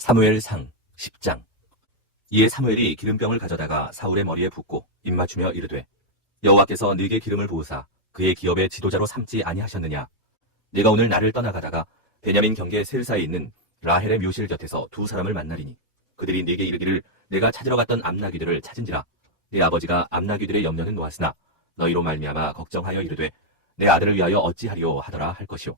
사무엘상 10장. 이에 사무엘이 기름병을 가져다가 사울의 머리에 붓고 입맞추며 이르되, 여호와께서 네게 기름을 부으사 그의 기업의 지도자로 삼지 아니하셨느냐? 네가 오늘 나를 떠나가다가 베냐민 경계 셀사에 있는 라헬의 묘실 곁에서 두 사람을 만나리니 그들이 네게 이르기를 내가 찾으러 갔던 암나귀들을 찾은지라. 네 아버지가 암나귀들의 염려는 놓았으나 너희로 말미암아 걱정하여 이르되 내 아들을 위하여 어찌하리요 하더라 할 것이요.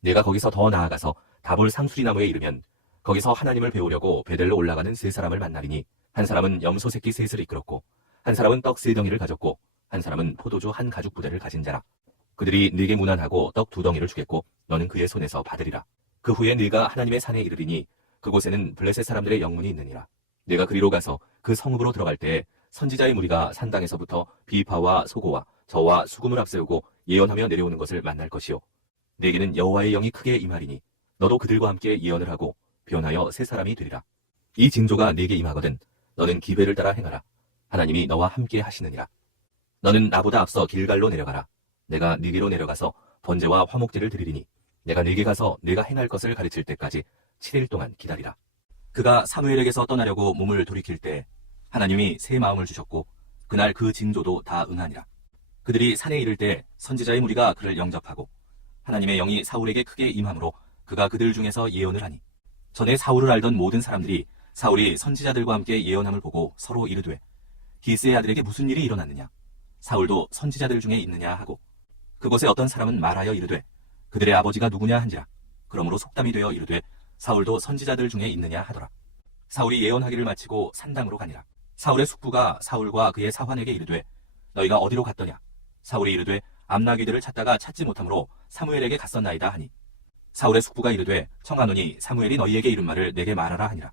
내가 거기서 더 나아가서 다볼 상수리나무에 이르면 거기서 하나님을 배우려고 베델로 올라가는 세 사람을 만나리니 한 사람은 염소 새끼 셋을 이끌었고 한 사람은 떡 세 덩이를 가졌고 한 사람은 포도주 한 가죽 부대를 가진 자라. 그들이 네게 문안하고 떡 두 덩이를 주겠고 너는 그의 손에서 받으리라. 그 후에 네가 하나님의 산에 이르리니 그곳에는 블레셋 사람들의 영문이 있느니라. 네가 그리로 가서 그 성읍으로 들어갈 때에 선지자의 무리가 산당에서부터 비파와 소고와 저와 수금을 앞세우고 예언하며 내려오는 것을 만날 것이요. 네게는 여호와의 영이 크게 임하리니 너도 그들과 함께 예언을 하고 변하여 새 사람이 되리라. 이 징조가 네게 임하거든 너는 기배를 따라 행하라. 하나님이 너와 함께 하시느니라. 너는 나보다 앞서 길갈로 내려가라. 내가 네게로 내려가서 번제와 화목제를 드리리니 내가 네게 가서 네가 행할 것을 가르칠 때까지 7일 동안 기다리라. 그가 사무엘에게서 떠나려고 몸을 돌이킬 때 하나님이 새 마음을 주셨고 그날 그 징조도 다 응하니라. 그들이 산에 이를 때 선지자의 무리가 그를 영접하고 하나님의 영이 사울에게 크게 임함으로 그가 그들 중에서 예언을 하니 전에 사울을 알던 모든 사람들이 사울이 선지자들과 함께 예언함을 보고 서로 이르되 기스의 아들에게 무슨 일이 일어났느냐? 사울도 선지자들 중에 있느냐 하고 그곳에 어떤 사람은 말하여 이르되 그들의 아버지가 누구냐 한지라. 그러므로 속담이 되어 이르되 사울도 선지자들 중에 있느냐 하더라. 사울이 예언하기를 마치고 산당으로 가니라. 사울의 숙부가 사울과 그의 사환에게 이르되 너희가 어디로 갔더냐? 사울이 이르되 암나귀들을 찾다가 찾지 못하므로 사무엘에게 갔었나이다 하니 사울의 숙부가 이르되 청하노니 사무엘이 너희에게 이른 말을 내게 말하라 하니라.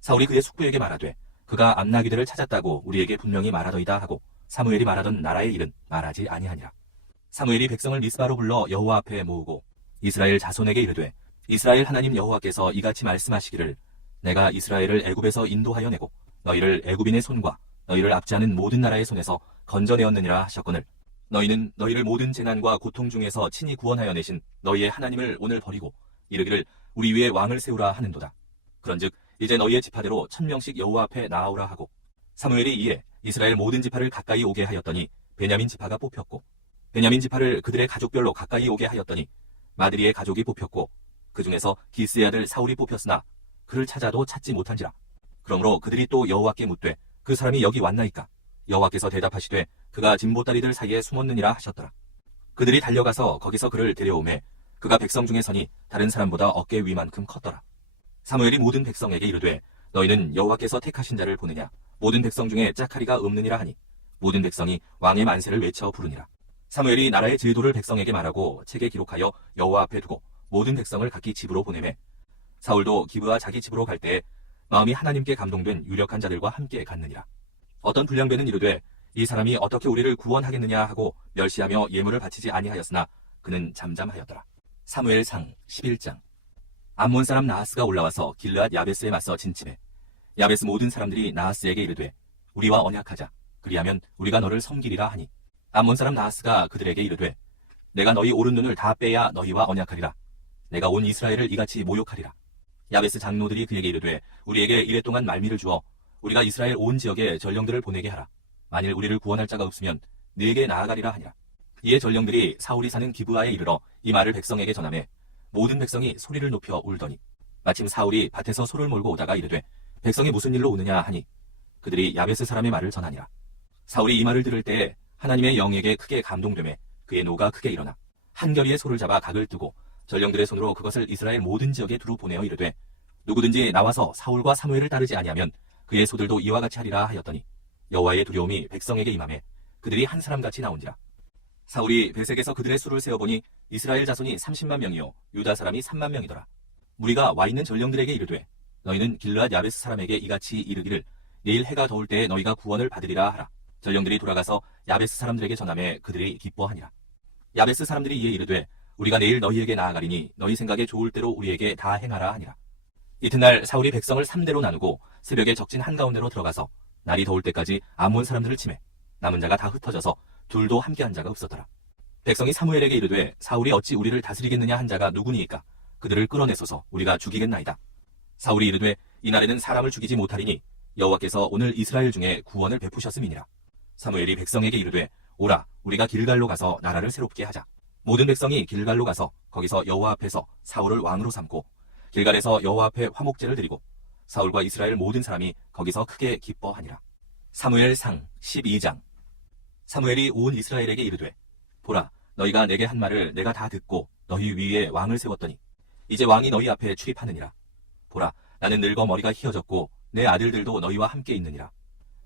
사울이 그의 숙부에게 말하되 그가 암나귀들을 찾았다고 우리에게 분명히 말하더이다 하고 사무엘이 말하던 나라의 일은 말하지 아니하니라. 사무엘이 백성을 미스바로 불러 여호와 앞에 모으고 이스라엘 자손에게 이르되 이스라엘 하나님 여호와께서 이같이 말씀하시기를 내가 이스라엘을 애굽에서 인도하여 내고 너희를 애굽인의 손과 너희를 압제하는 모든 나라의 손에서 건져내었느니라 하셨거늘 너희는 너희를 모든 재난과 고통 중에서 친히 구원하여 내신 너희의 하나님을 오늘 버리고 이르기를 우리 위에 왕을 세우라 하는도다. 그런즉 이제 너희의 지파대로 1000명씩 여호와 앞에 나아오라 하고 사무엘이 이에 이스라엘 모든 지파를 가까이 오게 하였더니 베냐민 지파가 뽑혔고 베냐민 지파를 그들의 가족별로 가까이 오게 하였더니 마드리의 가족이 뽑혔고 그 중에서 기스의 아들 사울이 뽑혔으나 그를 찾아도 찾지 못한지라. 그러므로 그들이 또 여호와께 묻되 그 사람이 여기 왔나이까? 여호와께서 대답하시되 그가 진보다리들 사이에 숨었느니라 하셨더라. 그들이 달려가서 거기서 그를 데려오매 그가 백성 중에 서니 다른 사람보다 어깨 위만큼 컸더라. 사무엘이 모든 백성에게 이르되 너희는 여호와께서 택하신 자를 보느냐? 모든 백성 중에 짝하리가 없느니라 하니 모든 백성이 왕의 만세를 외쳐 부르니라. 사무엘이 나라의 제도를 백성에게 말하고 책에 기록하여 여호와 앞에 두고 모든 백성을 각기 집으로 보내매 사울도 기브와 자기 집으로 갈 때에 마음이 하나님께 감동된 유력한 자들과 함께 갔느니라. 어떤 불량배는 이르되 이 사람이 어떻게 우리를 구원하겠느냐 하고 멸시하며 예물을 바치지 아니하였으나 그는 잠잠하였더라. 사무엘상 11장. 암몬 사람 나하스가 올라와서 길르앗 야베스에 맞서 진침해 야베스 모든 사람들이 나하스에게 이르되 우리와 언약하자. 그리하면 우리가 너를 섬기리라 하니 암몬 사람 나하스가 그들에게 이르되 내가 너희 오른 눈을 다 빼야 너희와 언약하리라. 내가 온 이스라엘을 이같이 모욕하리라. 야베스 장로들이 그에게 이르되 우리에게 이랫동안 말미를 주어 우리가 이스라엘 온 지역에 전령들을 보내게 하라. 만일 우리를 구원할 자가 없으면 네게 나아가리라 하니라. 이에 전령들이 사울이 사는 기브아에 이르러 이 말을 백성에게 전하매 모든 백성이 소리를 높여 울더니 마침 사울이 밭에서 소를 몰고 오다가 이르되 백성이 무슨 일로 오느냐 하니 그들이 야베스 사람의 말을 전하니라. 사울이 이 말을 들을 때에 하나님의 영에게 크게 감동되매 그의 노가 크게 일어나 한 겨리의 소를 잡아 각을 뜨고 전령들의 손으로 그것을 이스라엘 모든 지역에 두루 보내어 이르되 누구든지 나와서 사울과 사무엘을 따르지 아니하면 그의 소들도 이와 같이 하리라 하였더니 여호와의 두려움이 백성에게 임하매 그들이 한 사람같이 나온지라. 사울이 베색에서 그들의 수를 세어보니 이스라엘 자손이 30만 명이요 유다 사람이 3만 명이더라. 무리가 와 있는 전령들에게 이르되 너희는 길르앗 야베스 사람에게 이같이 이르기를 내일 해가 더울 때에 너희가 구원을 받으리라 하라. 전령들이 돌아가서 야베스 사람들에게 전하매 그들이 기뻐하니라. 야베스 사람들이 이에 이르되 우리가 내일 너희에게 나아가리니 너희 생각에 좋을 대로 우리에게 다 행하라 하니라. 이튿날 사울이 백성을 3대로 나누고 새벽에 적진 한가운데로 들어가서 날이 더울 때까지 암몬 사람들을 치매 남은 자가 다 흩어져서 둘도 함께한 자가 없었더라. 백성이 사무엘에게 이르되 사울이 어찌 우리를 다스리겠느냐 한 자가 누구니이까 그들을 끌어내소서 우리가 죽이겠나이다. 사울이 이르되 이날에는 사람을 죽이지 못하리니 여호와께서 오늘 이스라엘 중에 구원을 베푸셨음이니라. 사무엘이 백성에게 이르되 오라 우리가 길갈로 가서 나라를 새롭게 하자. 모든 백성이 길갈로 가서 거기서 여호와 앞에서 사울을 왕으로 삼고 길갈에서 여호와 앞에 화목제를 드리고 사울과 이스라엘 모든 사람이 거기서 크게 기뻐하니라. 사무엘상 12장. 사무엘이 온 이스라엘에게 이르되 보라 너희가 내게 한 말을 내가 다 듣고 너희 위에 왕을 세웠더니 이제 왕이 너희 앞에 출입하느니라. 보라 나는 늙어 머리가 희어졌고 내 아들들도 너희와 함께 있느니라.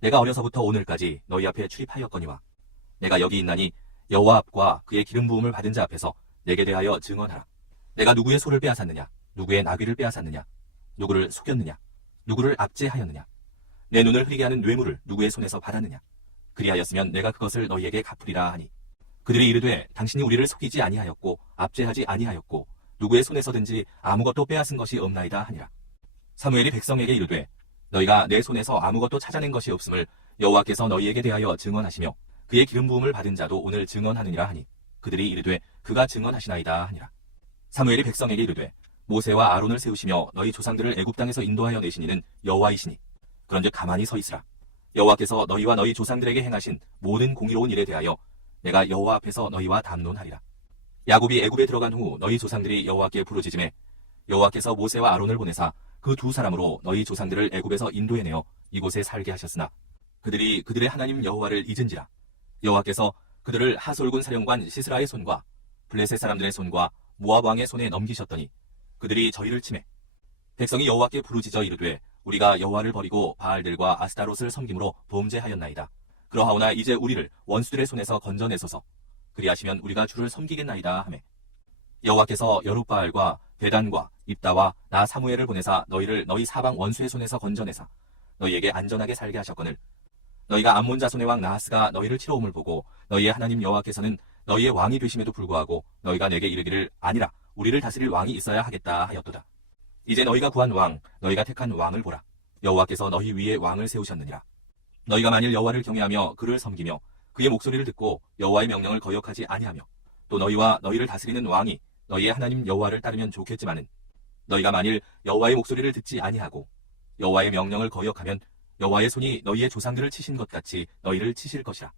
내가 어려서부터 오늘까지 너희 앞에 출입하였거니와 내가 여기 있나니 여호와 앞과 그의 기름 부음을 받은 자 앞에서 내게 대하여 증언하라. 내가 누구의 소를 빼앗았느냐, 누구의 나귀를 빼앗았느냐, 누구를 속였느냐, 누구를 압제하였느냐, 내 눈을 흐리게 하는 뇌물을 누구의 손에서 받았느냐. 그리하였으면 내가 그것을 너희에게 갚으리라 하니 그들이 이르되 당신이 우리를 속이지 아니하였고 압제하지 아니하였고 누구의 손에서든지 아무것도 빼앗은 것이 없나이다 하니라. 사무엘이 백성에게 이르되 너희가 내 손에서 아무것도 찾아낸 것이 없음을 여호와께서 너희에게 대하여 증언하시며 그의 기름 부음을 받은 자도 오늘 증언하느니라 하니 그들이 이르되 그가 증언하시나이다 하니라. 사무엘이 백성에게 이르되 모세와 아론을 세우시며 너희 조상들을 애굽 땅에서 인도하여 내신 이는 여호와이시니 그런즉 가만히 서 있으라. 여호와께서 너희와 너희 조상들에게 행하신 모든 공의로운 일에 대하여 내가 여호와 앞에서 너희와 담론하리라. 야곱이 애굽에 들어간 후 너희 조상들이 여호와께 부르짖음에 여호와께서 모세와 아론을 보내사 그 두 사람으로 너희 조상들을 애굽에서 인도해내어 이곳에 살게 하셨으나 그들이 그들의 하나님 여호와를 잊은지라. 여호와께서 그들을 하솔군 사령관 시스라의 손과 블레셋 사람들의 손과 모압 왕의 손에 넘기셨더니 그들이 저희를 치매 백성이 여호와께 부르짖어 이르되 우리가 여호와를 버리고 바알들과 아스타롯을 섬김으로 범죄하였나이다. 그러하오나 이제 우리를 원수들의 손에서 건져내소서. 그리하시면 우리가 주를 섬기겠나이다 하매 여호와께서 여룻바알과 데단과 입다와 나 사무엘을 보내사 너희를 너희 사방 원수의 손에서 건져내사 너희에게 안전하게 살게 하셨거늘 너희가 암몬 자손의 왕 나하스가 너희를 치러 옴을 보고 너희의 하나님 여호와께서는 너희의 왕이 되심에도 불구하고 너희가 내게 이르기를 아니라 우리를 다스릴 왕이 있어야 하겠다 하였도다. 이제 너희가 구한 왕 너희가 택한 왕을 보라. 여호와께서 너희 위에 왕을 세우셨느니라. 너희가 만일 여호와를 경외하며 그를 섬기며 그의 목소리를 듣고 여호와의 명령을 거역하지 아니하며 또 너희와 너희를 다스리는 왕이 너희의 하나님 여호와를 따르면 좋겠지만은 너희가 만일 여호와의 목소리를 듣지 아니하고 여호와의 명령을 거역하면 여호와의 손이 너희의 조상들을 치신 것 같이 너희를 치실 것이라.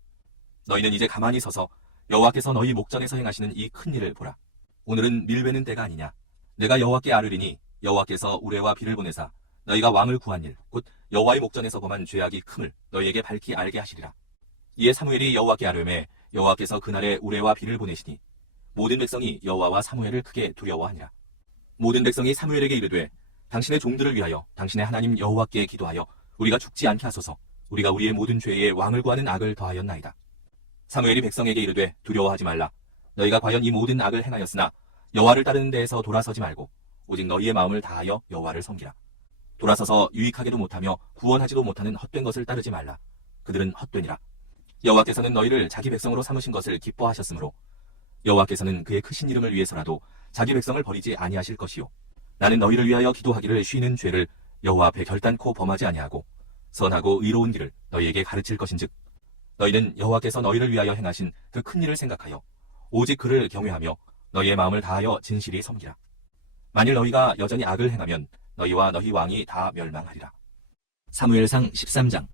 너희는 이제 가만히 서서 여호와께서 너희 목전에서 행하시는 이 큰 일을 보라. 오늘은 밀베는 때가 아니냐. 내가 여호와께 아뢰리니 여호와께서 우레와 비를 보내사 너희가 왕을 구한 일 곧 여호와의 목전에서 범한 죄악이 큼을 너희에게 밝히 알게 하시리라. 이에 사무엘이 여호와께 아뢰매 여호와께서 그날에 우레와 비를 보내시니 모든 백성이 여호와와 사무엘을 크게 두려워하니라. 모든 백성이 사무엘에게 이르되 당신의 종들을 위하여 당신의 하나님 여호와께 기도하여 우리가 죽지 않게 하소서. 우리가 우리의 모든 죄에 왕을 구하는 악을 더하였나이다. 사무엘이 백성에게 이르되 두려워하지 말라. 너희가 과연 이 모든 악을 행하였으나 여호와를 따르는 데에서 돌아서지 말고 오직 너희의 마음을 다하여 여호와를 섬기라. 돌아서서 유익하게도 못하며 구원하지도 못하는 헛된 것을 따르지 말라. 그들은 헛되니라. 여호와께서는 너희를 자기 백성으로 삼으신 것을 기뻐하셨으므로 여호와께서는 그의 크신 이름을 위해서라도 자기 백성을 버리지 아니하실 것이요 나는 너희를 위하여 기도하기를 쉬는 죄를 여호와 앞에 결단코 범하지 아니하고 선하고 의로운 길을 너희에게 가르칠 것인즉 너희는 여호와께서 너희를 위하여 행하신 그 큰 일을 생각하여 오직 그를 경외하며 너희의 마음을 다하여 진실이 섬기라. 만일 너희가 여전히 악을 행하면 너희와 너희 왕이 다 멸망하리라. 사무엘상 13장.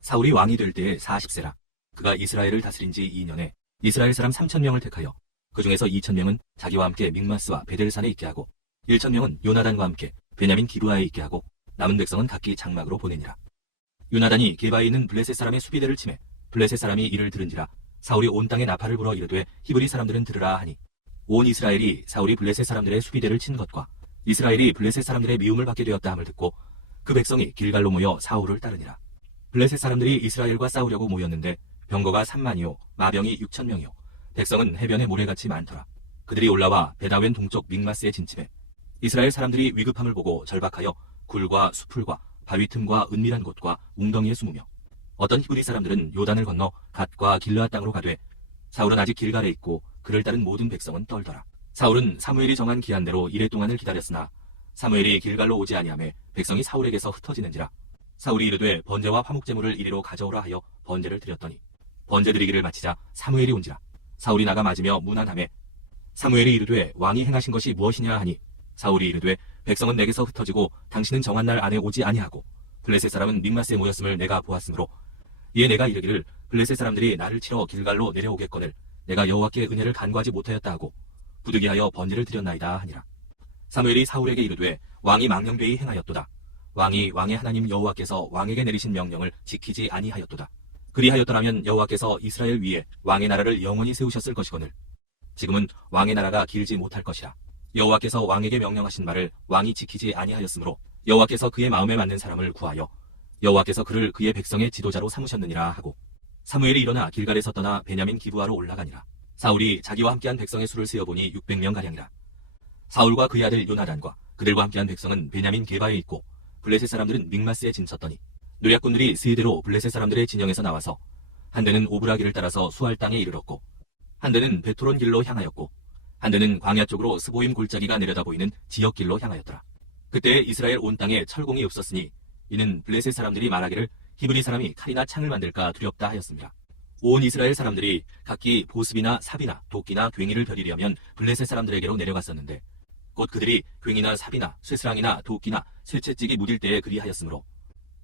사울이 왕이 될 때에 40세라. 그가 이스라엘을 다스린 지 2년에 이스라엘 사람 3,000명을 택하여 그 중에서 2,000명은 자기와 함께 믹마스와 베델산에 있게 하고 1,000명은 요나단과 함께 베냐민 기브아에 있게 하고 남은 백성은 각기 장막으로 보내니라. 요나단이 게바에 있는 블레셋 사람의 수비대를 치매 블레셋 사람이 이를 들은지라 사울이 온 땅에 나팔을 불어 이르되 히브리 사람들은 들으라 하니 온 이스라엘이 사울이 블레셋 사람들의 수비대를 친 것과 이스라엘이 블레셋 사람들의 미움을 받게 되었다 함을 듣고 그 백성이 길갈로 모여 사울을 따르니라. 블레셋 사람들이 이스라엘과 싸우려고 모였는데 병거가 3만이요 마병이 6,000명이요 백성은 해변에 모래같이 많더라. 그들이 올라와 베다웬 동쪽 믹마스에 진침해 이스라엘 사람들이 위급함을 보고 절박하여 굴과 수풀과 바위 틈과 은밀한 곳과 웅덩이에 숨으며 어떤 히브리 사람들은 요단을 건너 갓과 길르앗 땅으로 가되 사울은 아직 길갈에 있고 그를 따른 모든 백성은 떨더라. 사울은 사무엘이 정한 기한대로 이레 동안을 기다렸으나 사무엘이 길갈로 오지 아니하매 백성이 사울에게서 흩어지는지라. 사울이 이르되 번제와 화목제물을 이리로 가져오라 하여 번제를 드렸더니 번제 드리기를 마치자 사무엘이 온지라. 사울이 나가 맞으며 문안하매 사무엘이 이르되 왕이 행하신 것이 무엇이냐 하니 사울이 이르되 백성은 내게서 흩어지고 당신은 정한 날 안에 오지 아니하고 블레셋 사람은 믹마스에 모였음을 내가 보았으므로 이에 내가 이르기를 블레셋 사람들이 나를 치러 길갈로 내려오겠거늘 내가 여호와께 은혜를 간구하지 못하였다 하고 부득이하여 번제를 드렸나이다 하니라. 사무엘이 사울에게 이르되 왕이 망령되이 행하였도다. 왕이 왕의 하나님 여호와께서 왕에게 내리신 명령을 지키지 아니하였도다. 그리하였더라면 여호와께서 이스라엘 위에 왕의 나라를 영원히 세우셨을 것이거늘 지금은 왕의 나라가 길지 못할 것이라. 여호와께서 왕에게 명령하신 말을 왕이 지키지 아니하였으므로 여호와께서 그의 마음에 맞는 사람을 구하여 여호와께서 그를 그의 백성의 지도자로 삼으셨느니라 하고 사무엘이 일어나 길갈에서 떠나 베냐민 기브아로 올라가니라. 사울이 자기와 함께한 백성의 수를 세어보니 600명가량이라. 사울과 그의 아들 요나단과 그들과 함께한 백성은 베냐민 게바에 있고 블레셋 사람들은 믹마스에 진쳤더니 노략군들이 세대로 블레셋 사람들의 진영에서 나와서 한 대는 오브라길을 따라서 수알 땅에 이르렀고 한 대는 베토론 길로 향하였고 한 대는 광야 쪽으로 스보임 골짜기가 내려다 보이는 지역 길로 향하였더라. 그때 이스라엘 온 땅에 철공이 없었으니 이는 블레셋 사람들이 말하기를 히브리 사람이 칼이나 창을 만들까 두렵다 하였습니다. 온 이스라엘 사람들이 각기 보습이나 삽이나 도끼나 괭이를 벼리려면 블레셋 사람들에게로 내려갔었는데 곧 그들이 괭이나 삽이나 쇠스랑이나 도끼나 쇠채찍이 무딜 때에 그리하였으므로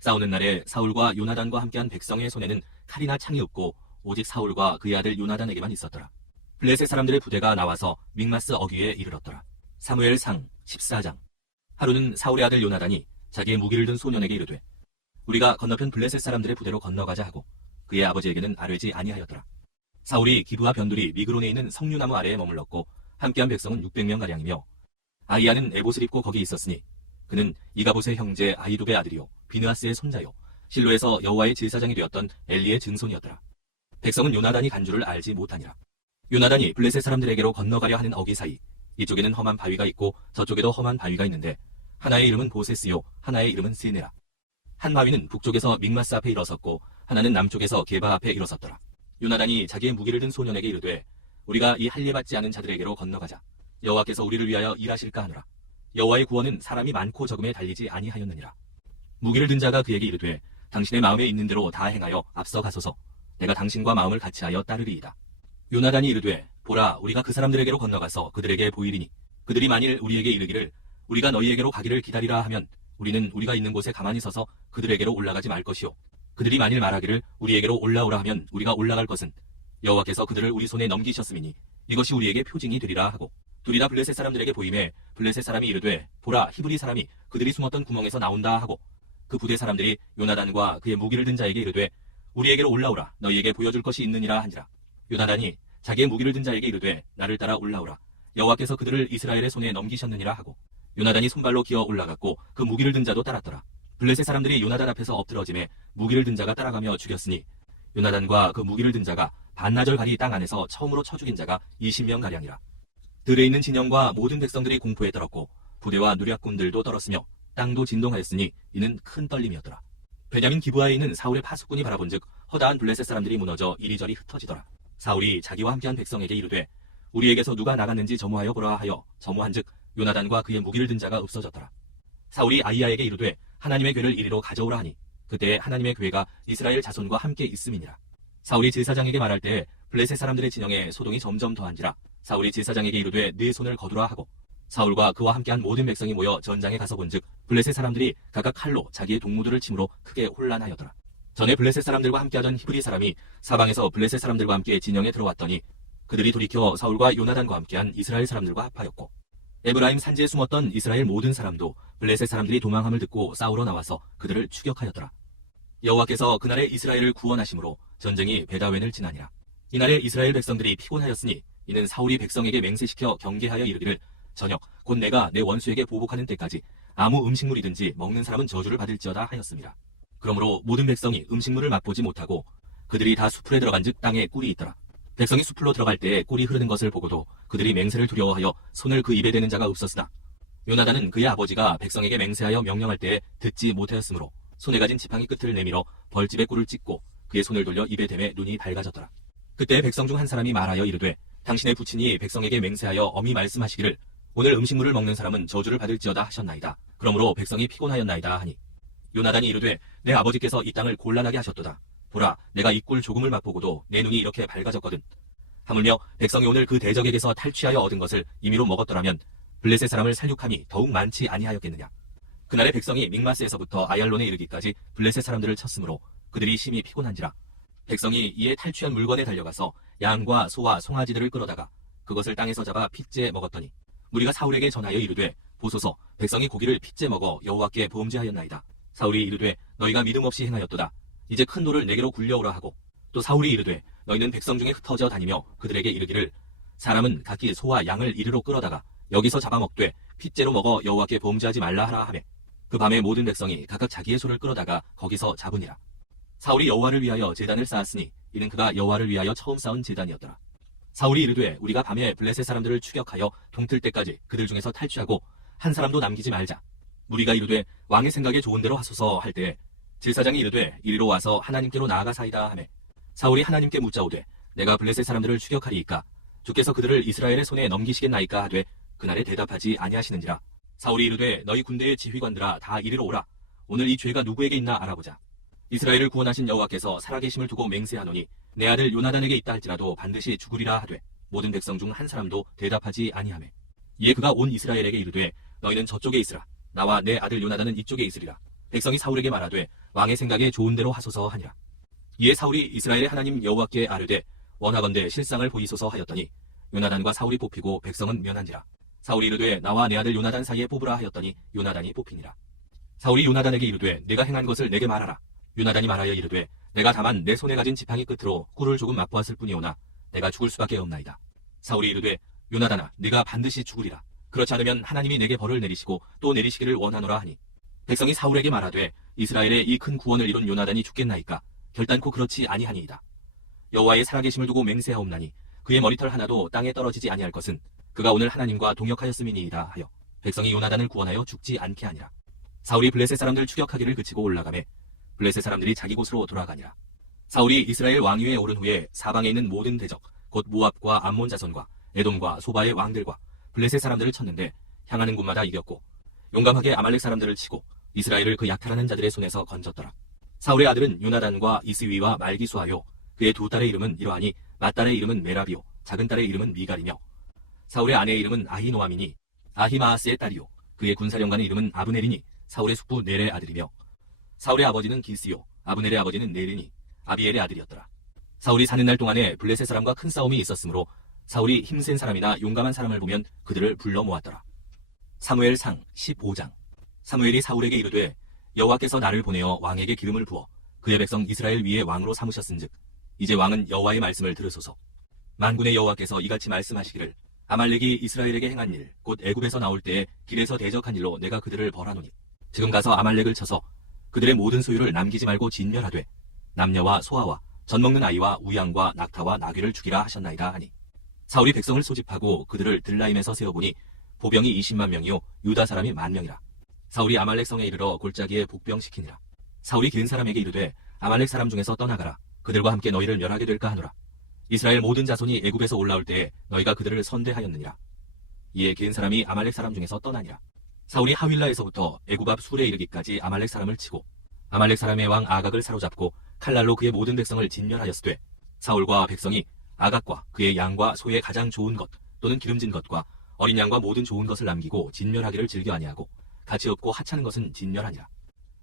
싸우는 날에 사울과 요나단과 함께한 백성의 손에는 칼이나 창이 없고 오직 사울과 그의 아들 요나단에게만 있었더라. 블레셋 사람들의 부대가 나와서 믹마스 어귀에 이르렀더라. 사무엘상 14장. 하루는 사울의 아들 요나단이 자기의 무기를 든 소년에게 이르되 우리가 건너편 블레셋 사람들의 부대로 건너가자 하고 그의 아버지에게는 아뢰지 아니하였더라. 사울이 기브와 변두리 미그론에 있는 석류나무 아래에 머물렀고 함께한 백성은 600명가량이며 아이야는 에봇을 입고 거기 있었으니 그는 이가봇의 형제 아히도베 아들이요 비느하스의 손자요 실로에서 여호와의 제사장이 되었던 엘리의 증손이었더라. 백성은 요나단이 간 줄을 알지 못하니라. 요나단이 블레셋 사람들에게로 건너가려 하는 어기 사이 이쪽에는 험한 바위가 있고 저쪽에도 험한 바위가 있는데 하나의 이름은 보세스요 하나의 이름은 세네라. 한 바위는 북쪽에서 믹마스 앞에 일어섰고 하나는 남쪽에서 게바 앞에 일어섰더라. 요나단이 자기의 무기를 든 소년에게 이르되 우리가 이 할례받지 않은 자들에게로 건너가자. 여호와께서 우리를 위하여 일하실까 하노라. 여호와의 구원은 사람이 많고 적음에 달리지 아니하였느니라. 무기를 든 자가 그에게 이르되 당신의 마음에 있는 대로 다 행하여 앞서 가소서. 내가 당신과 마음을 같이하여 따르리이다. 요나단이 이르되 보라 우리가 그 사람들에게로 건너가서 그들에게 보이리니 그들이 만일 우리에게 이르기를 우리가 너희에게로 가기를 기다리라 하면 우리는 우리가 있는 곳에 가만히 서서 그들에게로 올라가지 말 것이요 그들이 만일 말하기를 우리에게로 올라오라 하면 우리가 올라갈 것은 여호와께서 그들을 우리 손에 넘기셨음이니 이것이 우리에게 표징이 되리라 하고 둘이 다 블레셋 사람들에게 보임에 블레셋 사람이 이르되 보라 히브리 사람이 그들이 숨었던 구멍에서 나온다 하고 그 부대 사람들이 요나단과 그의 무기를 든 자에게 이르되 우리에게로 올라오라 너희에게 보여줄 것이 있느니라 하니라. 요나단이 자기의 무기를 든 자에게 이르되 나를 따라 올라오라 여호와께서 그들을 이스라엘의 손에 넘기셨느니라 하고 요나단이 손발로 기어 올라갔고 그 무기를 든 자도 따랐더라. 블레셋 사람들이 요나단 앞에서 엎드러짐에 무기를 든 자가 따라가며 죽였으니 요나단과 그 무기를 든 자가 반나절 가리 땅 안에서 처음으로 쳐 죽인 자가 20명가량이라. 들에 있는 진영과 모든 백성들이 공포에 떨었고 부대와 누략군들도 떨었으며 땅도 진동하였으니 이는 큰 떨림이었더라. 베냐민 기브아에 있는 사울의 파수꾼이 바라본즉 허다한 블레셋 사람들이 무너져 이리저리 흩어지더라. 사울이 자기와 함께한 백성에게 이르되 우리에게서 누가 나갔는지 점호하여 보라 하여 점호한즉 요나단과 그의 무기를 든 자가 없어졌더라. 사울이 아히야에게 이르되 하나님의 궤를 이리로 가져오라 하니 그때 하나님의 궤가 이스라엘 자손과 함께 있음이니라. 사울이 제사장에게 말할 때 블레셋 사람들의 진영에 소동이 점점 더한지라. 사울이 제사장에게 이르되 네 손을 거두라 하고 사울과 그와 함께한 모든 백성이 모여 전장에 가서 본즉 블레셋 사람들이 각각 칼로 자기의 동무들을 침으로 크게 혼란하였더라. 전에 블레셋 사람들과 함께하던 히브리 사람이 사방에서 블레셋 사람들과 함께 진영에 들어왔더니 그들이 돌이켜 사울과 요나단과 함께한 이스라엘 사람들과 합하였고 에브라임 산지에 숨었던 이스라엘 모든 사람도 블레셋 사람들이 도망함을 듣고 싸우러 나와서 그들을 추격하였더라. 여호와께서 그날에 이스라엘을 구원하심으로 전쟁이 베다웬을 지나니라. 이날에 이스라엘 백성들이 피곤하였으니 이는 사울이 백성에게 맹세시켜 경계하여 이르기를 저녁 곧 내가 내 원수에게 보복하는 때까지 아무 음식물이든지 먹는 사람은 저주를 받을지어다 하였습니다. 그러므로 모든 백성이 음식물을 맛보지 못하고 그들이 다 수풀에 들어간즉 땅에 꿀이 있더라. 백성이 수풀로 들어갈 때에 꿀이 흐르는 것을 보고도 그들이 맹세를 두려워하여 손을 그 입에 대는 자가 없었으나 요나단은 그의 아버지가 백성에게 맹세하여 명령할 때에 듣지 못하였으므로 손에 가진 지팡이 끝을 내밀어 벌집에 꿀을 찍고 그의 손을 돌려 입에 대매 눈이 밝아졌더라. 그때 백성 중 한 사람이 말하여 이르되 당신의 부친이 백성에게 맹세하여 엄히 말씀하시기를 오늘 음식물을 먹는 사람은 저주를 받을지어다 하셨나이다. 그러므로 백성이 피곤하였나이다 하니 요나단이 이르되 내 아버지께서 이 땅을 곤란하게 하셨도다. 보라 내가 이 꿀 조금을 맛보고도 내 눈이 이렇게 밝아졌거든. 하물며 백성이 오늘 그 대적에게서 탈취하여 얻은 것을 임의로 먹었더라면 블레셋 사람을 살육함이 더욱 많지 아니하였겠느냐. 그날의 백성이 믹마스에서부터 아얄론에 이르기까지 블레셋 사람들을 쳤으므로 그들이 심히 피곤한지라. 백성이 이에 탈취한 물건에 달려가서 양과 소와 송아지들을 끌어다가 그것을 땅에서 잡아 핏째 먹었더니 무리가 사울에게 전하여 이르되 보소서 백성이 고기를 핏째 먹어 여호와께 범죄하였나이다. 사울이 이르되 너희가 믿음 없이 행하였도다. 이제 큰 돌을 내게로 굴려오라 하고 또 사울이 이르되 너희는 백성 중에 흩어져 다니며 그들에게 이르기를 사람은 각기 소와 양을 이리로 끌어다가 여기서 잡아먹되 핏째로 먹어 여호와께 범죄하지 말라 하라 하매 그 밤에 모든 백성이 각각 자기의 소를 끌어다가 거기서 잡으니라. 사울이 여호와를 위하여 제단을 쌓았으니 이는 그가 여호와를 위하여 처음 쌓은 제단이었더라. 사울이 이르되 우리가 밤에 블레셋 사람들을 추격하여 동틀 때까지 그들 중에서 탈취하고 한 사람도 남기지 말자. 무리가 이르되 왕의 생각에 좋은 대로 하소서 할 때에 제사장이 이르되 이리로 와서 하나님께로 나아가사이다 하매 사울이 하나님께 묻자오되 내가 블레셋 사람들을 추격하리이까 주께서 그들을 이스라엘의 손에 넘기시겠나이까 하되 그날에 대답하지 아니하시는지라. 사울이 이르되 너희 군대의 지휘관들아 다 이리로 오라. 오늘 이 죄가 누구에게 있나 알아보자. 이스라엘을 구원하신 여호와께서 살아계심을 두고 맹세하노니 내 아들 요나단에게 있다 할지라도 반드시 죽으리라 하되 모든 백성 중 한 사람도 대답하지 아니하매 이에 그가 온 이스라엘에게 이르되 너희는 저쪽에 있으라. 나와 내 아들 요나단은 이쪽에 있으리라. 백성이 사울에게 말하되 왕의 생각에 좋은 대로 하소서 하니라. 이에 사울이 이스라엘의 하나님 여호와께 아뢰되 원하건대 실상을 보이소서 하였더니 요나단과 사울이 뽑히고 백성은 면한지라. 사울이 이르되 나와 내 아들 요나단 사이에 뽑으라 하였더니 요나단이 뽑히니라. 사울이 요나단에게 이르되 내가 행한 것을 내게 말하라. 요나단이 말하여 이르되 내가 다만 내 손에 가진 지팡이 끝으로 꿀을 조금 맛보았을 뿐이오나 내가 죽을 수밖에 없나이다. 사울이 이르되 요나단아 네가 반드시 죽으리라. 그렇지 않으면 하나님이 내게 벌을 내리시고 또 내리시기를 원하노라 하니 백성이 사울에게 말하되 이스라엘의 이 큰 구원을 이룬 요나단이 죽겠나이까 결단코 그렇지 아니하니이다. 여호와의 살아계심을 두고 맹세하옵나니 그의 머리털 하나도 땅에 떨어지지 아니할 것은 그가 오늘 하나님과 동역하였음이니이다 하여 백성이 요나단을 구원하여 죽지 않게 하니라. 사울이 블레셋 사람들 추격하기를 그치고 올라가매 블레셋 사람들이 자기 곳으로 돌아가니라. 사울이 이스라엘 왕위에 오른 후에 사방에 있는 모든 대적 곧 모압과 암몬 자손과 에돔과 소바의 왕들과 블레셋 사람들을 쳤는데 향하는 곳마다 이겼고 용감하게 아말렉 사람들을 치고 이스라엘을 그 약탈하는 자들의 손에서 건졌더라. 사울의 아들은 요나단과 이스위와 말기수하요 그의 두 딸의 이름은 이러하니 맏딸의 이름은 메라비요 작은 딸의 이름은 미갈이며 사울의 아내의 이름은 아히노아미니 아히마아스의 딸이요 그의 군사령관의 이름은 아브넬이니 사울의 숙부 넬의 아들이며 사울의 아버지는 기스요 아브넬의 아버지는 네르니 아비엘의 아들이었더라. 사울이 사는 날 동안에 블레셋 사람과 큰 싸움이 있었으므로 사울이 힘센 사람이나 용감한 사람을 보면 그들을 불러 모았더라. 사무엘상 15장. 사무엘이 사울에게 이르되 여호와께서 나를 보내어 왕에게 기름을 부어 그의 백성 이스라엘 위에 왕으로 삼으셨은즉 이제 왕은 여호와의 말씀을 들으소서. 만군의 여호와께서 이같이 말씀하시기를 아말렉이 이스라엘에게 행한 일 곧 애굽에서 나올 때에 길에서 대적한 일로 내가 그들을 벌하노니 지금 가서 아말렉을 쳐서 그들의 모든 소유를 남기지 말고 진멸하되 남녀와 소아와 젖 먹는 아이와 우양과 낙타와 나귀를 죽이라 하셨나이다 하니 사울이 백성을 소집하고 그들을 들라임에서 세어보니 보병이 20만 명이요 유다 사람이 10,000명이라. 사울이 아말렉 성에 이르러 골짜기에 복병시키니라. 사울이 겐 사람에게 이르되 아말렉 사람 중에서 떠나가라. 그들과 함께 너희를 멸하게 될까 하노라. 이스라엘 모든 자손이 애굽에서 올라올 때에 너희가 그들을 선대하였느니라. 이에 겐 사람이 아말렉 사람 중에서 떠나니라. 사울이 하윌라에서부터 애굽 앞 술에 이르기까지 아말렉 사람을 치고 아말렉 사람의 왕 아각을 사로잡고 칼날로 그의 모든 백성을 진멸하였으되 사울과 백성이 아각과 그의 양과 소의 가장 좋은 것 또는 기름진 것과 어린 양과 모든 좋은 것을 남기고 진멸하기를 즐겨 아니하고 가치 없고 하찮은 것은 진멸하니라.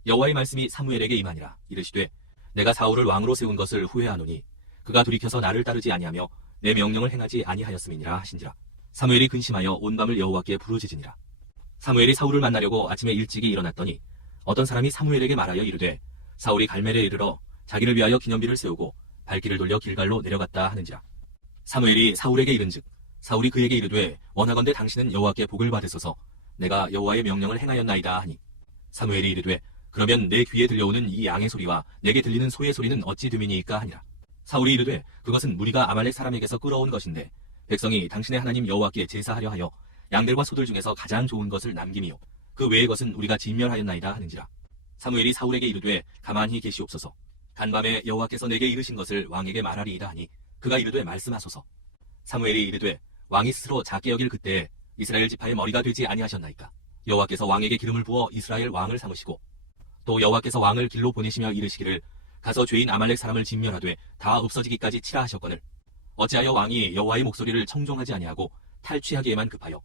여호와의 말씀이 사무엘에게 임하니라. 이르시되 내가 사울을 왕으로 세운 것을 후회하노니 그가 돌이켜서 나를 따르지 아니하며 내 명령을 행하지 아니하였음이니라 하신지라. 사무엘이 근심하여 온 밤을 여호와께 부르짖으니라. 사무엘이 사울을 만나려고 아침에 일찍이 일어났더니 어떤 사람이 사무엘에게 말하여 이르되 사울이 갈멜에 이르러 자기를 위하여 기념비를 세우고 발길을 돌려 길갈로 내려갔다 하는지라. 사무엘이 사울에게 이른즉 사울이 그에게 이르되 원하건대 당신은 여호와께 복을 받으소서. 내가 여호와의 명령을 행하였나이다 하니 사무엘이 이르되 그러면 내 귀에 들려오는 이 양의 소리와 내게 들리는 소의 소리는 어찌 됨이니까 하니라. 사울이 이르되 그것은 무리가 아말렉 사람에게서 끌어온 것인데 백성이 당신의 하나님 여호와께 제사하려 하여 양들과 소들 중에서 가장 좋은 것을 남김이요 그 외의 것은 우리가 진멸하였나이다 하는지라. 사무엘이 사울에게 이르되 가만히 계시옵소서. 간밤에 여호와께서 내게 이르신 것을 왕에게 말하리이다 하니 그가 이르되 말씀하소서. 사무엘이 이르되 왕이 스스로 작게 여길 그때에 이스라엘 지파의 머리가 되지 아니하셨나이까. 여호와께서 왕에게 기름을 부어 이스라엘 왕을 삼으시고 또 여호와께서 왕을 길로 보내시며 이르시기를 가서 죄인 아말렉 사람을 진멸하되 다 없어지기까지 치라 하셨거늘 어찌하여 왕이 여호와의 목소리를 청종하지 아니하고 탈취하기에만 급하여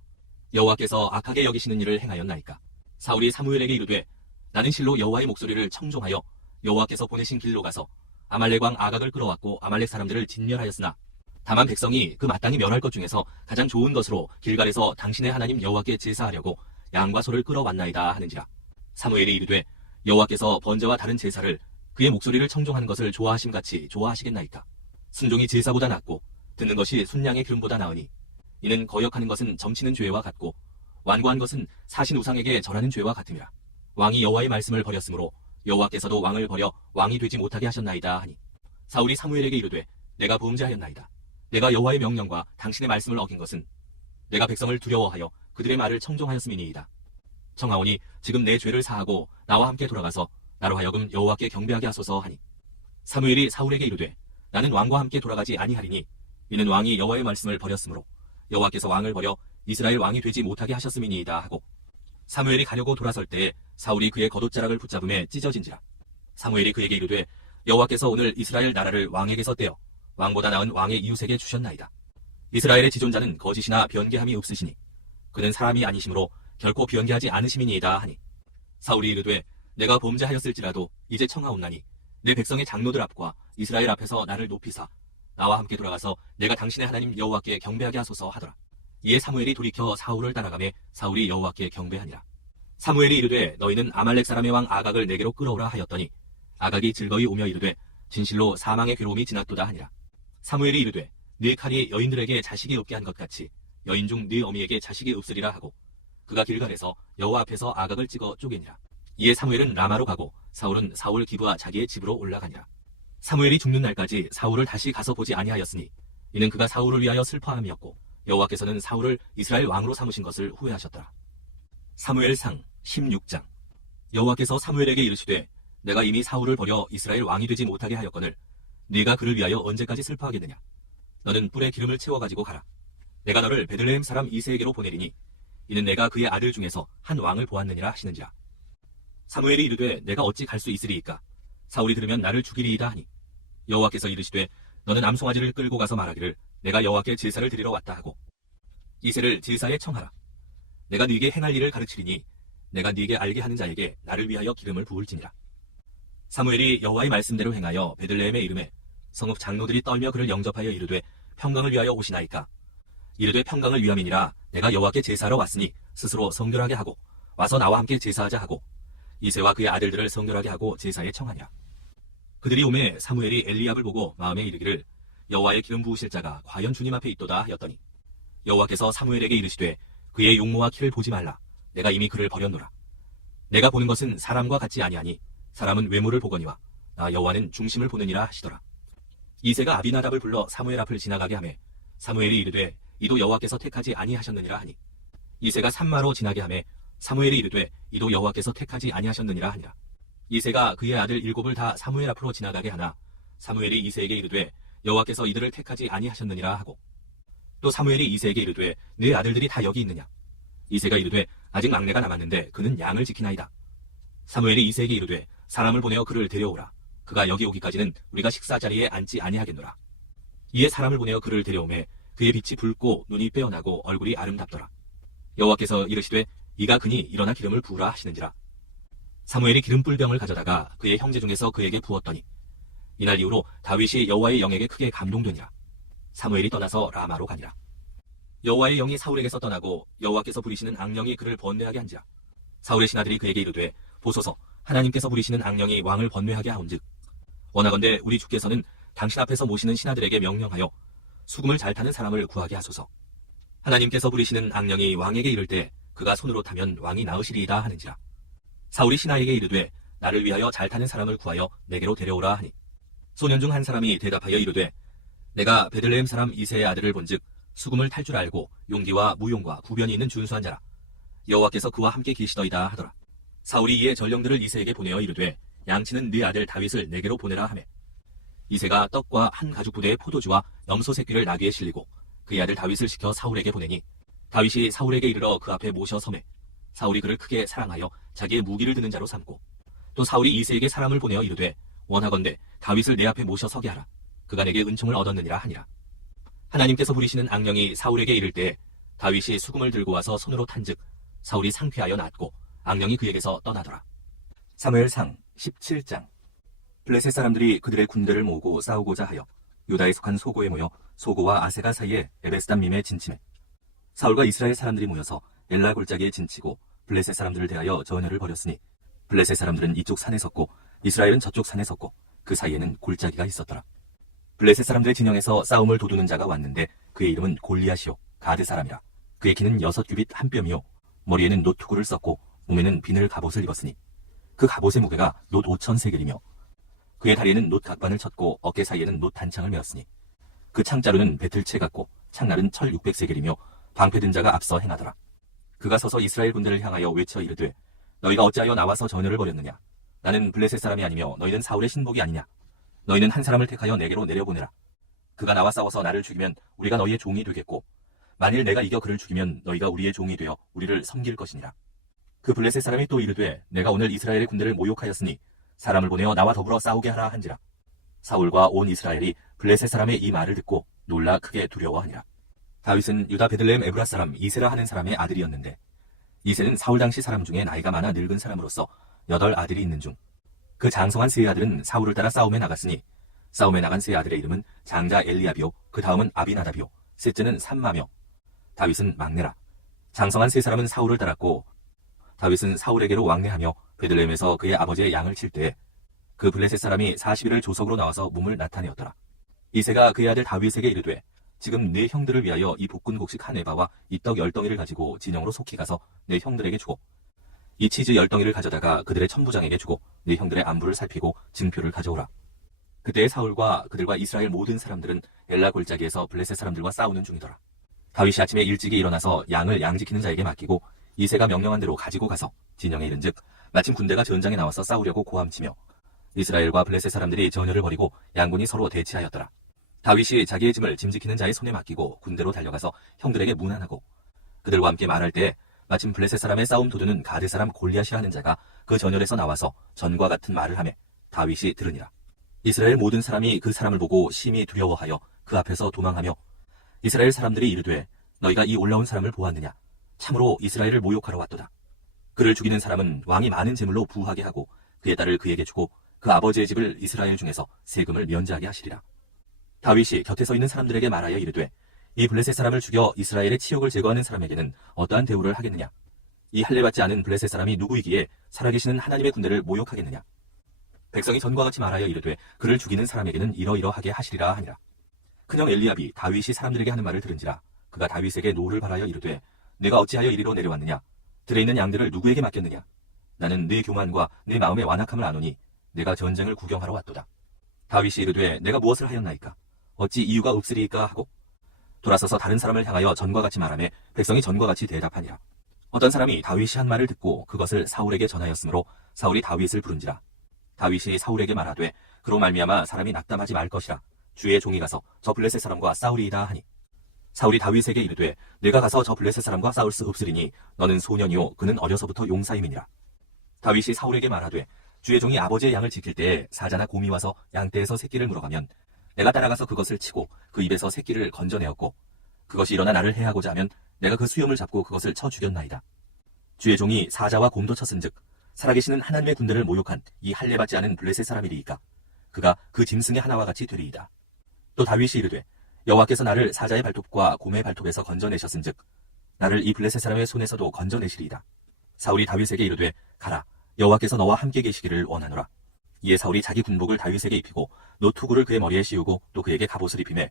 여호와께서 악하게 여기시는 일을 행하였나이까? 사울이 사무엘에게 이르되 나는 실로 여호와의 목소리를 청종하여 여호와께서 보내신 길로 가서 아말렉 왕 아각을 끌어왔고 아말렉 사람들을 진멸하였으나 다만 백성이 그 마땅히 멸할 것 중에서 가장 좋은 것으로 길갈에서 당신의 하나님 여호와께 제사하려고 양과 소를 끌어왔나이다 하는지라. 사무엘이 이르되 여호와께서 번제와 다른 제사를 그의 목소리를 청종하는 것을 좋아하심같이 좋아하시겠나이까? 순종이 제사보다 낫고 듣는 것이 순양의 기름보다 나으니 이는 거역하는 것은 점치는 죄와 같고 완고한 것은 사신 우상에게 절하는 죄와 같음이라. 왕이 여호와의 말씀을 버렸으므로 여호와께서도 왕을 버려 왕이 되지 못하게 하셨나이다 하니 사울이 사무엘에게 이르되 내가 범죄하였나이다. 내가 여호와의 명령과 당신의 말씀을 어긴 것은 내가 백성을 두려워하여 그들의 말을 청종하였음이니이다. 청하오니 지금 내 죄를 사하고 나와 함께 돌아가서 나로 하여금 여호와께 경배하게 하소서 하니 사무엘이 사울에게 이르되 나는 왕과 함께 돌아가지 아니하리니 이는 왕이 여호와의 말씀을 버렸으므로 여호와께서 왕을 버려 이스라엘 왕이 되지 못하게 하셨음이니이다 하고 사무엘이 가려고 돌아설 때에 사울이 그의 겉옷자락을 붙잡음에 찢어진지라. 사무엘이 그에게 이르되 여호와께서 오늘 이스라엘 나라를 왕에게서 떼어 왕보다 나은 왕의 이웃에게 주셨나이다. 이스라엘의 지존자는 거짓이나 변개함이 없으시니 그는 사람이 아니심으로 결코 변개하지 않으심이니이다 하니 사울이 이르되 내가 범죄하였을지라도 이제 청하옵나니 내 백성의 장로들 앞과 이스라엘 앞에서 나를 높이사 나와 함께 돌아가서 내가 당신의 하나님 여호와께 경배하게 하소서 하더라. 이에 사무엘이 돌이켜 사울을 따라가매 사울이 여호와께 경배하니라. 사무엘이 이르되 너희는 아말렉 사람의 왕 아각을 내게로 끌어오라 하였더니 아각이 즐거이 오며 이르되 진실로 사망의 괴로움이 지났도다 하니라. 사무엘이 이르되 네 칼이 여인들에게 자식이 없게 한 것 같이 여인 중 네 어미에게 자식이 없으리라 하고 그가 길갈에서 여호와 앞에서 아각을 찍어 쪼개니라. 이에 사무엘은 라마로 가고 사울은 사울 기브와 자기의 집으로 올라가니라. 사무엘이 죽는 날까지 사울을 다시 가서 보지 아니하였으니 이는 그가 사울을 위하여 슬퍼함이었고 여호와께서는 사울을 이스라엘 왕으로 삼으신 것을 후회하셨더라. 사무엘상 16장. 여호와께서 사무엘에게 이르시되 내가 이미 사울을 버려 이스라엘 왕이 되지 못하게 하였거늘 네가 그를 위하여 언제까지 슬퍼하겠느냐? 너는 뿔에 기름을 채워가지고 가라. 내가 너를 베들레헴 사람 이새에게로 보내리니 이는 내가 그의 아들 중에서 한 왕을 보았느니라 하시는지라. 사무엘이 이르되 내가 어찌 갈 수 있으리이까? 사울이 들으면 나를 죽이리이다 하니 여호와께서 이르시되 너는 암송아지를 끌고 가서 말하기를 내가 여호와께 제사를 드리러 왔다 하고 이새를 제사에 청하라. 내가 네게 행할 일을 가르치리니 내가 네게 알게 하는 자에게 나를 위하여 기름을 부을지니라. 사무엘이 여호와의 말씀대로 행하여 베들레헴에 이르매 성읍 장로들이 떨며 그를 영접하여 이르되 평강을 위하여 오시나이까? 이르되 평강을 위함이니라. 내가 여호와께 제사하러 왔으니 스스로 성결하게 하고 와서 나와 함께 제사하자 하고 이새와 그의 아들들을 성결하게 하고 제사에 청하니라. 그들이 오매 사무엘이 엘리압을 보고 마음에 이르기를 여호와의 기름 부으실 자가 과연 주님 앞에 있도다 하였더니 여호와께서 사무엘에게 이르시되 그의 용모와 키를 보지 말라. 내가 이미 그를 버렸노라. 내가 보는 것은 사람과 같지 아니하니 사람은 외모를 보거니와 나 여호와는 중심을 보느니라 하시더라. 이새가 아비나답을 불러 사무엘 앞을 지나가게 하매 사무엘이 이르되 이도 여호와께서 택하지 아니하셨느니라 하니 이새가 산마로 지나게 하매 사무엘이 이르되 이도 여호와께서 택하지 아니하셨느니라 하니라. 이새가 그의 아들 7을 다 사무엘 앞으로 지나가게 하나 사무엘이 이새에게 이르되 여호와께서 이들을 택하지 아니하셨느니라 하고 또 사무엘이 이새에게 이르되 네 아들들이 다 여기 있느냐? 이새가 이르되 아직 막내가 남았는데 그는 양을 지키나이다. 사무엘이 이새에게 이르되 사람을 보내어 그를 데려오라. 그가 여기 오기까지는 우리가 식사 자리에 앉지 아니하겠노라. 이에 사람을 보내어 그를 데려오매 그의 빛이 붉고 눈이 빼어나고 얼굴이 아름답더라. 여호와께서 이르시되 이가 그니 일어나 기름을 부으라 하시는지라. 사무엘이 기름불병을 가져다가 그의 형제 중에서 그에게 부었더니 이날 이후로 다윗이 여호와의 영에게 크게 감동되니라. 사무엘이 떠나서 라마로 가니라. 여호와의 영이 사울에게서 떠나고 여호와께서 부리시는 악령이 그를 번뇌하게 한지라. 사울의 신하들이 그에게 이르되 보소서 하나님께서 부리시는 악령이 왕을 번뇌하게 하온즉 원하건대 우리 주께서는 당신 앞에서 모시는 신하들에게 명령하여 수금을 잘 타는 사람을 구하게 하소서. 하나님께서 부리시는 악령이 왕에게 이를 때 그가 손으로 타면 왕이 나으시리이다 하는지라. 사울이 신하에게 이르되 나를 위하여 잘 타는 사람을 구하여 내게로 데려오라 하니 소년 중 한 사람이 대답하여 이르되 내가 베들레헴 사람 이새의 아들을 본즉 수금을 탈 줄 알고 용기와 무용과 구변이 있는 준수한 자라. 여호와께서 그와 함께 계시더이다 하더라. 사울이 이에 전령들을 이새에게 보내어 이르되 양치는 네 아들 다윗을 내게로 보내라 하매 이새가 떡과 한 가죽 부대의 포도주와 염소 새끼를 나귀에 실리고 그의 아들 다윗을 시켜 사울에게 보내니 다윗이 사울에게 이르러 그 앞에 모셔 서매 사울이 그를 크게 사랑하여 자기의 무기를 드는 자로 삼고 또 사울이 이새에게 사람을 보내어 이르되 원하건대 다윗을 내 앞에 모셔 서게 하라. 그가 내게 은총을 얻었느니라 하니라. 하나님께서 부리시는 악령이 사울에게 이를 때 다윗이 수금을 들고 와서 손으로 탄즉 사울이 상쾌하여 낫고 악령이 그에게서 떠나더라. 사무엘상 17장. 블레셋 사람들이 그들의 군대를 모으고 싸우고자 하여 유다에 속한 소고에 모여 소고와 아세가 사이에 에베스담밈에 진침해 사울과 이스라엘 사람들이 모여서 엘라 골짜기에 진치고 블레셋 사람들을 대하여 전열을 벌였으니 블레셋 사람들은 이쪽 산에 섰고 이스라엘은 저쪽 산에 섰고 그 사이에는 골짜기가 있었더라. 블레셋 사람들의 진영에서 싸움을 도두는 자가 왔는데 그의 이름은 골리앗이요 가드 사람이라. 그의 키는 6규빗 한 뼘이요 머리에는 놋 투구를 썼고 몸에는 비늘 갑옷을 입었으니 그 갑옷의 무게가 놋 5,000세겔이며 그의 다리에는 놋 각반을 쳤고 어깨 사이에는 놋 단창을 메었으니 그 창자루는 배틀채 같고 창날은 철 600세겔이며 방패 든 자가 앞서 행하더라. 그가 서서 이스라엘 군대를 향하여 외쳐 이르되 너희가 어찌하여 나와서 전열을 벌였느냐. 나는 블레셋 사람이 아니며 너희는 사울의 신복이 아니냐. 너희는 한 사람을 택하여 내게로 내려보내라. 그가 나와 싸워서 나를 죽이면 우리가 너희의 종이 되겠고 만일 내가 이겨 그를 죽이면 너희가 우리의 종이 되어 우리를 섬길 것이니라. 그 블레셋 사람이 또 이르되 내가 오늘 이스라엘의 군대를 모욕하였으니 사람을 보내어 나와 더불어 싸우게 하라 한지라. 사울과 온 이스라엘이 블레셋 사람의 이 말을 듣고 놀라 크게 두려워하니라. 다윗은 유다 베들레헴 에브라 사람 이세라 하는 사람의 아들이었는데 이세는 사울 당시 사람 중에 나이가 많아 늙은 사람으로서 8 아들이 있는 중 그 장성한 세 아들은 사울을 따라 싸움에 나갔으니 싸움에 나간 세 아들의 이름은 장자 엘리압이요 그 다음은 아비나답이요 셋째는 삼마며 다윗은 막내라. 장성한 세 사람은 사울을 따랐고 다윗은 사울에게로 왕래하며 베들레헴에서 그의 아버지의 양을 칠 때에 그 블레셋 사람이 40일을 조석으로 나와서 몸을 나타내었더라. 이새가 그의 아들 다윗에게 이르되 지금 네 형들을 위하여 이 볶은 곡식 한 에바와 이 떡 10덩이를 가지고 진영으로 속히 가서 네 형들에게 주고 이 치즈 10덩이를 가져다가 그들의 천부장에게 주고 네 형들의 안부를 살피고 증표를 가져오라. 그때 사울과 그들과 이스라엘 모든 사람들은 엘라 골짜기에서 블레셋 사람들과 싸우는 중이더라. 다윗이 아침에 일찍이 일어나서 양을 양지키는 자에게 맡기고 이새가 명령한 대로 가지고 가서 진영에 이른즉 마침 군대가 전장에 나와서 싸우려고 고함치며 이스라엘과 블레셋 사람들이 전열을 벌이고 양군이 서로 대치하였더라. 다윗이 자기의 짐을 짐지키는 자의 손에 맡기고 군대로 달려가서 형들에게 문안하고 그들과 함께 말할 때 마침 블레셋 사람의 싸움 도두는 가드 사람 골리앗이라 하는 자가 그 전열에서 나와서 전과 같은 말을 하매 다윗이 들으니라. 이스라엘 모든 사람이 그 사람을 보고 심히 두려워하여 그 앞에서 도망하며 이스라엘 사람들이 이르되 너희가 이 올라온 사람을 보았느냐. 참으로 이스라엘을 모욕하러 왔도다. 그를 죽이는 사람은 왕이 많은 재물로 부하게 하고 그의 딸을 그에게 주고 그 아버지의 집을 이스라엘 중에서 세금을 면제하게 하시리라. 다윗이 곁에 서 있는 사람들에게 말하여 이르되 이 블레셋 사람을 죽여 이스라엘의 치욕을 제거하는 사람에게는 어떠한 대우를 하겠느냐. 이 할례받지 않은 블레셋 사람이 누구이기에 살아계시는 하나님의 군대를 모욕하겠느냐. 백성이 전과 같이 말하여 이르되 그를 죽이는 사람에게는 이러이러하게 하시리라 하니라. 큰형 엘리압이 다윗이 사람들에게 하는 말을 들은지라 그가 다윗에게 노를 바라여 이르되 내가 어찌하여 이리로 내려왔느냐. 들에 있는 양들을 누구에게 맡겼느냐. 나는 네 교만과 네 마음의 완악함을 아노니 내가 전쟁을 구경하러 왔도다. 다윗이 이르되 내가 무엇을 하였나이까. 어찌 이유가 없으리이까 하고 돌아서서 다른 사람을 향하여 전과 같이 말하며 백성이 전과 같이 대답하니라. 어떤 사람이 다윗이 한 말을 듣고 그것을 사울에게 전하였으므로 사울이 다윗을 부른지라. 다윗이 사울에게 말하되 그로 말미암아 사람이 낙담하지 말 것이라. 주의 종이 가서 저 블레셋 사람과 싸우리이다 하니 사울이 다윗에게 이르되 내가 가서 저 블레셋 사람과 싸울 수 없으리니 너는 소년이요 그는 어려서부터 용사임이니라. 다윗이 사울에게 말하되 주의 종이 아버지의 양을 지킬 때에 사자나 곰이 와서 양떼에서 새끼를 물어가면 내가 따라가서 그것을 치고 그 입에서 새끼를 건져내었고 그것이 일어나 나를 해하고자 하면 내가 그 수염을 잡고 그것을 쳐 죽였나이다. 주의 종이 사자와 곰도 쳤은즉 살아계시는 하나님의 군대를 모욕한 이 할례받지 않은 블레셋 사람이리이까. 그가 그 짐승의 하나와 같이 되리이다. 또 다윗이 이르되 여호와께서 나를 사자의 발톱과 곰의 발톱에서 건져내셨은즉 나를 이 블레셋 사람의 손에서도 건져내시리이다. 사울이 다윗에게 이르되 가라. 여호와께서 너와 함께 계시기를 원하노라. 이에 사울이 자기 군복을 다윗에게 입히고 노투구를 그의 머리에 씌우고 또 그에게 갑옷을 입히매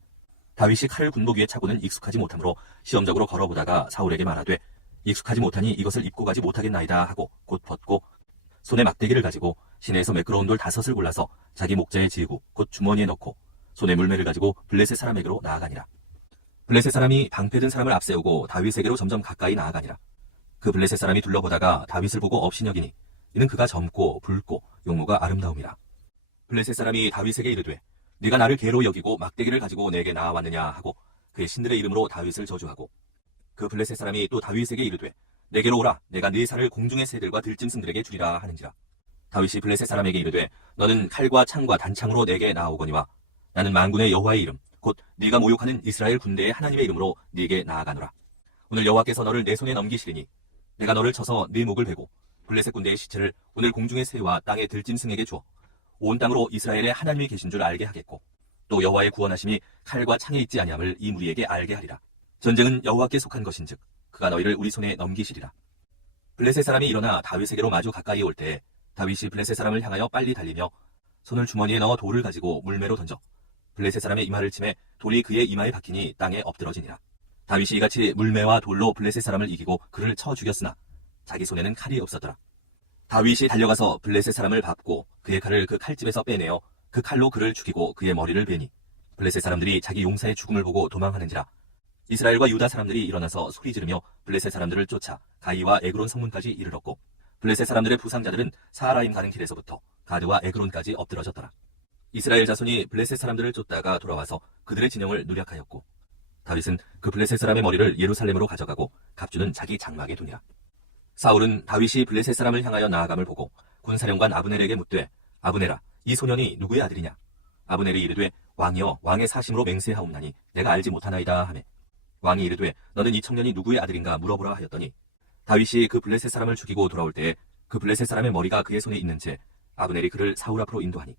다윗이 칼을 군복 위에 차고는 익숙하지 못하므로 시험적으로 걸어보다가 사울에게 말하되 익숙하지 못하니 이것을 입고 가지 못하겠나이다 하고 곧 벗고 손에 막대기를 가지고 시내에서 매끄러운 돌 5을 골라서 자기 목자에 지우고 곧 주머니에 넣고 손에 물매를 가지고 블레셋 사람에게로 나아가니라. 블레셋 사람이 방패 든 사람을 앞세우고 다윗에게로 점점 가까이 나아가니라. 그 블레셋 사람이 둘러보다가 다윗을 보고 업신여기니 이는 그가 젊고 붉고 용모가 아름다움이라. 블레셋 사람이 다윗에게 이르되 네가 나를 개로 여기고 막대기를 가지고 내게 나아왔느냐 하고 그의 신들의 이름으로 다윗을 저주하고 그 블레셋 사람이 또 다윗에게 이르되 내게로 오라. 내가 네 살을 공중의 새들과 들짐승들에게 주리라 하는지라. 다윗이 블레셋 사람에게 이르되 너는 칼과 창과 단창으로 내게 나아오거니와 나는 만군의 여호와의 이름 곧 네가 모욕하는 이스라엘 군대의 하나님의 이름으로 네게 나아가노라. 오늘 여호와께서 너를 내 손에 넘기시리니 내가 너를 쳐서 네 목을 베고 블레셋 군대의 시체를 오늘 공중의 새와 땅의 들짐승에게 주어 온 땅으로 이스라엘의 하나님이 계신 줄 알게 하겠고 또 여호와의 구원하심이 칼과 창에 있지 아니함을 이 무리에게 알게 하리라. 전쟁은 여호와께 속한 것인즉 그가 너희를 우리 손에 넘기시리라. 블레셋 사람이 일어나 다윗에게로 마주 가까이 올 때 다윗이 블레셋 사람을 향하여 빨리 달리며 손을 주머니에 넣어 돌을 가지고 물매로 던져 블레셋 사람의 이마를 치매 돌이 그의 이마에 박히니 땅에 엎드러지니라. 다윗이 이같이 물매와 돌로 블레셋 사람을 이기고 그를 쳐 죽였으나 자기 손에는 칼이 없었더라. 다윗이 달려가서 블레셋 사람을 밟고 그의 칼을 그 칼집에서 빼내어 그 칼로 그를 죽이고 그의 머리를 베니 블레셋 사람들이 자기 용사의 죽음을 보고 도망하는지라. 이스라엘과 유다 사람들이 일어나서 소리 지르며 블레셋 사람들을 쫓아 가이와 에그론 성문까지 이르렀고 블레셋 사람들의 부상자들은 사하라임 가는 길에서부터 가드와 에그론까지 엎드러졌더라. 이스라엘 자손이 블레셋 사람들을 쫓다가 돌아와서 그들의 진영을 누략하였고 다윗은 그 블레셋 사람의 머리를 예루살렘으로 가져가고 갑주는 자기 장막에 두니라. 사울은 다윗이 블레셋 사람을 향하여 나아감을 보고 군사령관 아브넬에게 묻되 아브넬아 이 소년이 누구의 아들이냐? 아브넬이 이르되 왕이여 왕의 사심으로 맹세하옵나니 내가 알지 못하나이다 하매 왕이 이르되 너는 이 청년이 누구의 아들인가 물어보라 하였더니 다윗이 그 블레셋 사람을 죽이고 돌아올 때에 그 블레셋 사람의 머리가 그의 손에 있는 채 아브넬이 그를 사울 앞으로 인도하니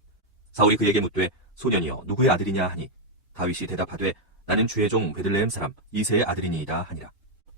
사울이 그에게 묻되 소년이여 누구의 아들이냐 하니 다윗이 대답하되 나는 주의 종 베들레헴 사람 이새의 아들이니이다 하니라.